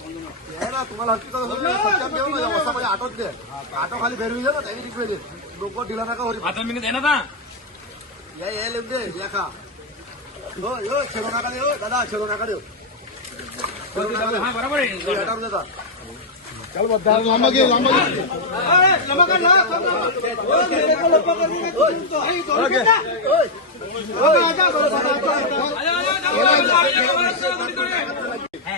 ना तुम्हाला हक्की म्हणजे आटोच दे आटो खाली फेरवी दे ना त्यांनी तिकडे दे लोक ढिला नका होती आता मी देणार ना या या लिहून दे लेखा हो यो छेडू नका देऊ दादा छेडू नका देऊ बरोबर हटावून देता चल बद्दा लांबा घे लांबा घे लांबा कर ना मेरे को लपा कर देना तो है तो ओके ओए आजा आजा आजा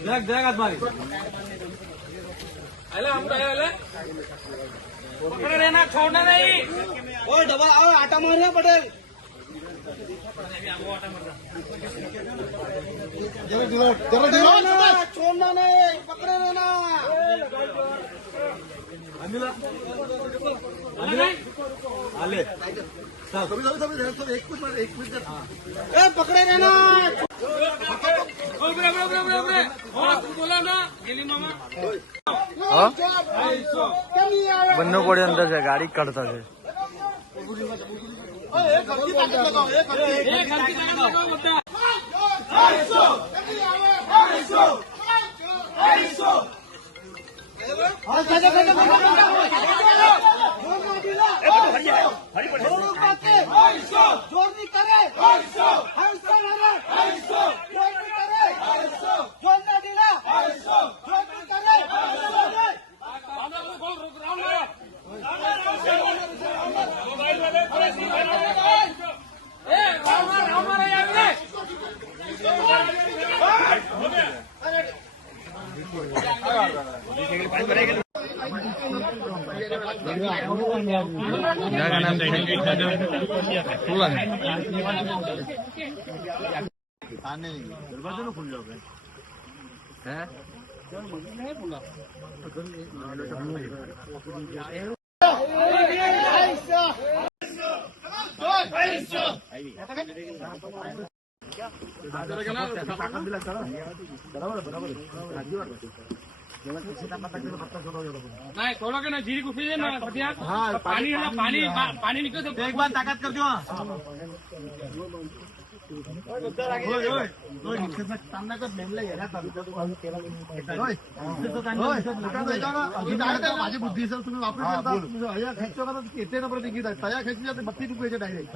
જરાક જરાક હાથ મારી એટલે આમ કયા ડબલ આવો આટા માર્યા પટેલ છોડના નહીં પકડે. પકડે બંને કોડે અંદર છે ગાડી કાઢતા છે. અઢીસો અઢીસો અઢીસો લગાવો બધા. એ, રામ માર, રામ માર, અહીંયા આવી રે. જગા નામ ફૂલન હે બરાબર બરાબર दे ना सध्या पाणी आहे ना पाणी पा- पाणी निघत एक बार ताकद कर माझी बुद्धी सर तुम्ही वापरू खेचतो का येते ना परत तिकीट आहे तया खेचली बत्तीस रुपयाचे डायरेक्ट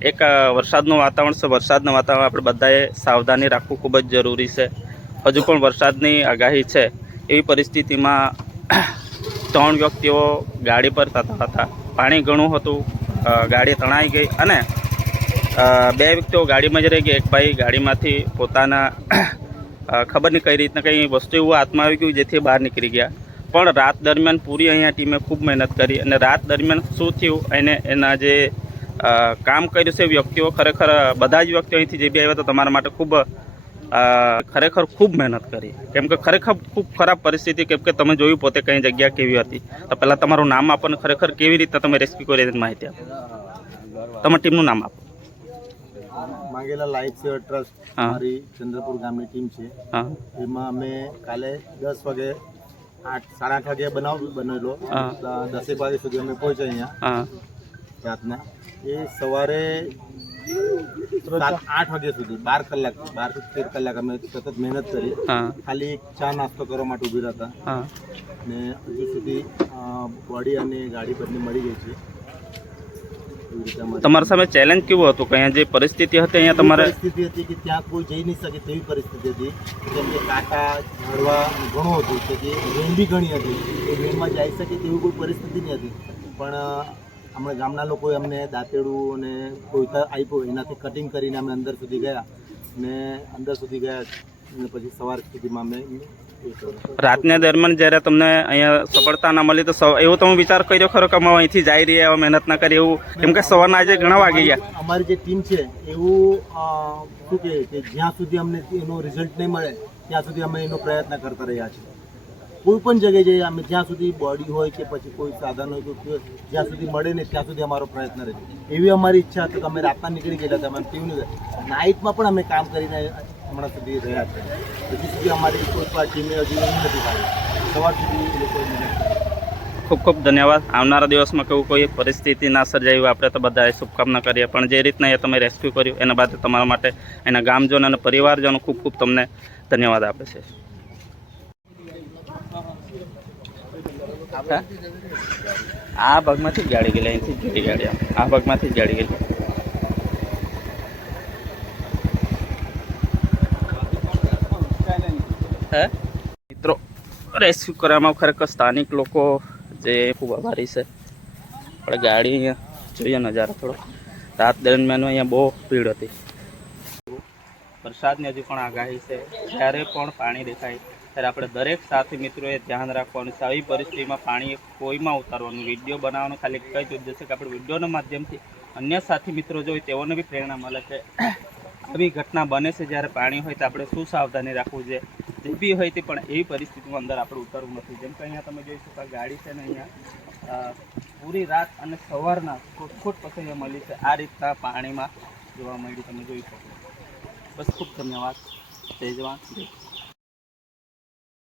એક વરસાદનું વાતાવરણ છે. વરસાદનું વાતાવરણ આપણે બધાએ સાવધાની રાખવું ખૂબ જ જરૂરી છે. હજુ પણ વરસાદની આગાહી છે. એવી પરિસ્થિતિમાં ત્રણ વ્યક્તિઓ ગાડી પર થતા હતા. પાણી ઘણું હતું. ગાડી તણાઈ ગઈ અને બે વ્યક્તિઓ ગાડીમાં જ રહી ગઈ એક ભાઈ ગાડીમાંથી પોતાના ખબર નહીં કઈ રીતના કંઈ વસ્તુ એવું હાથમાં આવી ગયું જેથી બહાર નીકળી ગયા. પણ રાત દરમિયાન પૂરી અહીંયા ટીમે ખૂબ મહેનત કરી અને રાત દરમિયાન શું થયું? એને એના જે કામ કર્યું છે વ્યક્તિઓ ખરેખર બધા જ વ્યક્તિઓ અહીંથી જે બી આવ્યા તો તમારા માટે ખૂબ ખરેખર ખૂબ મહેનત કરી. કેમ કે ખરેખર ખૂબ ખરાબ પરિસ્થિતિ કેમ કે તમે જોયું પોતે કઈ જગ્યા કેવી હતી. તો પહેલાં તમારું નામ આપો અને ખરેખર કેવી રીતે તમે રેસ્ક્યુ કરી એની માહિતી આપો. તમારા ટીમનું નામ આપો. માંગેલા લાઈફ સેવર ટ્રસ્ટ. મારી ચંદ્રપુર ગામની ટીમ છે. એમાં અમે કાલે દસ વાગે આઠ સાડા આઠ વાગે બનાવ બનેલો. દસેક વાગે સુધી અમે પહોંચ્યા અહીંયા. રાતના? એ સવારે સાત આઠ વાગ્યા સુધી બાર કલાક બારથી તેર કલાક અમે સતત મહેનત કરી. ખાલી એક ચા નાસ્તો કરવા માટે ઊભી હતા ને હજુ સુધી બોડી અને ગાડી બંને મળી ગઈ છે. તમારા સામે ચેલેન્જ કેવું હતું? કે અહીંયા જે પરિસ્થિતિ હતી અહીંયા તમારે પરિસ્થિતિ હતી કે ત્યાં કોઈ જઈ નહીં શકે તેવી પરિસ્થિતિ હતી. જેમ કે કાંટા ઝાડવા ઘણું હતું કે જે રેન બી ઘણી હતી. એ રેનમાં જઈ શકે તેવી કોઈ પરિસ્થિતિ નહીં હતી. પણ હમણાં ગામના લોકોએ અમને દાંતેડું અને કોઈતા આપ્યું એનાથી કટિંગ કરીને અમે અંદર સુધી ગયા ને અંદર સુધી ગયા અને પછી સવાર સુધીમાં અમે રાતના દરમિયાન જ્યારે તમને અહીંયા સફળતા ના મળી તો એવો તમે વિચાર કર્યો ખરો કે અમે અહીંથી જઈ રહ્યા એવા મહેનત ના કરી એવું? કેમ કે સવારના આજે ઘણા વાગી ગયા. અમારી જે ટીમ છે એવું શું કે જ્યાં સુધી અમને એનો રિઝલ્ટ નહીં મળે ત્યાં સુધી અમે એનો પ્રયત્ન કરતા રહ્યા છીએ. કોઈ પણ જગ્યાએ જઈએ, અમે જ્યાં સુધી બોડી હોય કે પછી કોઈ સાધન હોય, કોઈ જ્યાં સુધી મળે ને ત્યાં સુધી અમારો પ્રયત્ન રહે. એવી અમારી ઈચ્છા હતી કે અમે રાતના નીકળી ગયેલા હતા અમે ટીમની નાઇટમાં પણ અમે કામ કરીને હમણાં સુધી રહ્યા છે. હજી સુધી અમારી કોઈ પણ ટીમે હજી નથી થાય સવાર સુધી ખૂબ ખૂબ ધન્યવાદ. આવનારા દિવસમાં કેવું કોઈ પરિસ્થિતિ ના સર્જાય એવું આપણે તો બધાએ શુભકામના કરીએ. પણ જે રીતના એ તમે રેસ્ક્યુ કર્યું, એના બાદ તમારા માટે એના ગામજનો અને પરિવારજનો ખૂબ ખૂબ તમને ધન્યવાદ આપે છે. આ ભાગમાંથી જ ગાડી ગયેલી, અહીંથી જ ગઈ ગાડી આ ભાગમાંથી જ ગાડી ગયેલી. હે? મિત્રો રેસ્ક્યુ કરવામાં ખરેખર સ્થાનિક લોકો જે ખૂબ આભારી છે. આપણે ગાડી અહીંયા જોઈએ નજારો થોડો. રાત દરમિયાન અહીંયા બહુ ભીડ હતી. વરસાદની હજુ પણ આગાહી છે. જ્યારે પણ પાણી દેખાય ત્યારે આપણે દરેક સાથી મિત્રોએ ધ્યાન રાખવાનું છે. આવી પરિસ્થિતિમાં પાણી કોઈમાં ઉતારવાનું, વીડિયો બનાવવાનું ખાલી એક જ જશે કે આપણે વિડીયોના માધ્યમથી અન્ય સાથી મિત્રો જોઈએ તેઓને બી પ્રેરણા મળે છે. આવી ઘટના બને છે જ્યારે પાણી હોય તો આપણે શું સાવધાની રાખવું છે? જે બી હોય તે પણ એવી પરિસ્થિતિમાં અંદર આપણે ઉતરવું નથી. જેમ કે અહીંયા તમે જોઈ શકો ગાડી છે ને અહીંયા પૂરી રાત અને સવારના ખોટ પસંદ મળી છે. આ રીતના પાણીમાં જોવા મળી તમે જોઈ શકો. બસ ખૂબ ધન્યવાદ. જય જવાન.